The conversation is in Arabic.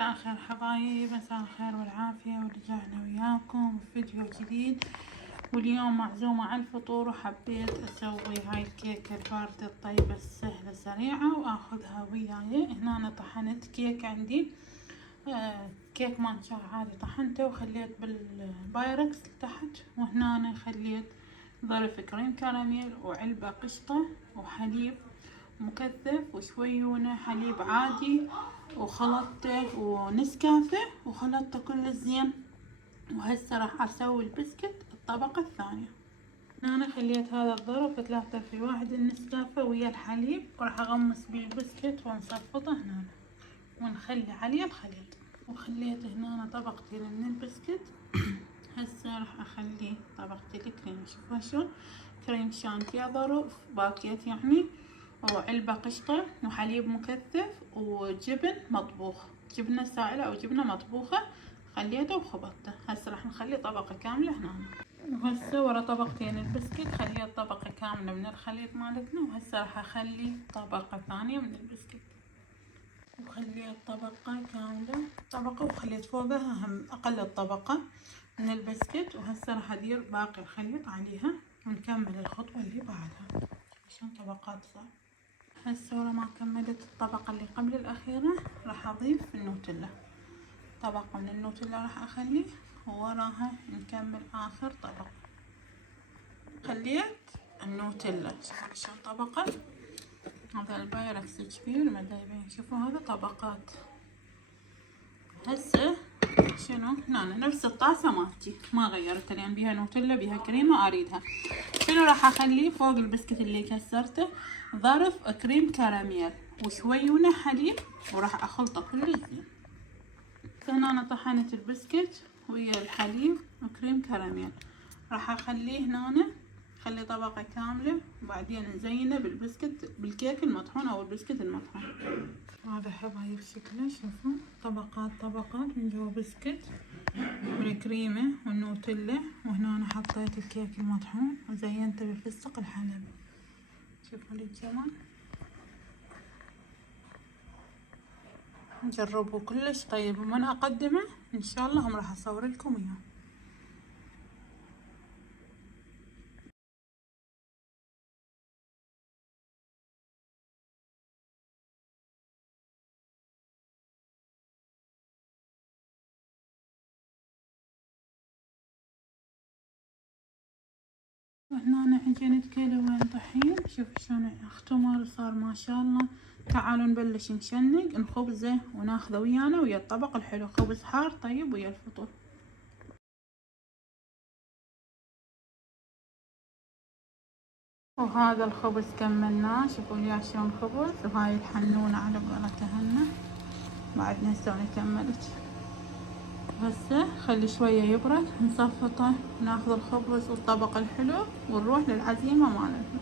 مساء الخير حبايب، مساء الخير والعافية، ورجعنا وياكم بفيديو جديد. واليوم معزومة على الفطور، وحبيت اسوي هاي الكيكة الباردة الطيبة السهلة السريعة واخذها وياي. هنا أنا طحنت كيك عندي، كيك مانشا عادي، طحنته وخليت بالبايركس تحت. وهنا أنا خليت ظرف كريم كراميل وعلبة قشطة وحليب مكثف وشوية حليب عادي، وخلطته ونسكافيه وخلطته كل زين. وهسه راح اسوي البسكت الطبقة الثانية. انا خليت هذا الظرف 3 في 1 النسكافيه ويا الحليب، وراح اغمس بالبسكت ونصفطه هنا ونخلي عليه الخليط. وخليت هنا طبقتين من البسكت. هسه راح اخلي طبقة الكريم، شوفوا شلون كريم شانتي ظرف باكيت يعني، وعلبة قشطة وحليب مكثف وجبن مطبوخ، جبنة سائلة او جبنة مطبوخة خليته وخبطته. هسه راح نخلي طبقة كاملة هنا. وهسه ورا طبقتين البسكت خليت طبقة كاملة من الخليط مالتنا. وهسه راح اخلي طبقة ثانية من البسكت، وخليت طبقة كاملة، طبقة وخليت فوقها هم اقل طبقة من البسكت. وهسه راح ادير باقي الخليط عليها ونكمل الخطوة اللي بعدها. عشان طبقات صار. هسه ورا ما كملت الطبقة اللي قبل الأخيرة راح أضيف النوتيلا، طبقة من النوتيلا راح أخليه، ووراها نكمل آخر طبقة. خليت النوتيلا، شوفوا شلون طبقة، هذا البايركس كبير ما يبين، شوفوا هذا طبقات. هسه شنو هنا نفس الطاسة مالتي ما غيرتها، لأن بيها نوتيلا بيها كريمة أريدها. شنو راح أخليه فوق البسكت اللي كسرته؟ ظرف كريم كراميل وشوية حليب، وراح أخلطه كله زين. هنا أنا طحنت البسكت ويا الحليب وكريم كراميل، راح أخليه هنا، خلي طبقة كاملة، وبعدين نزينه بالبسكت بالكيك المطحون أو البسكت المطحون. هذا حبايب شكله، شوفوا طبقات طبقات من جوا بسكت والكريمة والنوتيلا. وهنا أنا حطيت الكيك المطحون وزينته بالفستق الحلبي، شوفوا الجمال. جربوا كلش طيب، ومن أقدمه إن شاء الله هم راح أصور لكم إياه. وهنا أنا عجينة كيلوين طحين، شوفوا شلون اختمر صار ما شاء الله. تعالوا نبلش نشنق نخبزه وناخذه ويانا ويا الطبق الحلو، خبز حار طيب ويا الفطور. وهذا الخبز كملناه، شوفوا لي شلون خبز. وهاي الحنونة على قولته هنا بعدنا هسه كملت. هسه خلي شوية يبرد نصفطه، ناخذ الخبز والطبق الحلو ونروح للعزيمة مالتنا.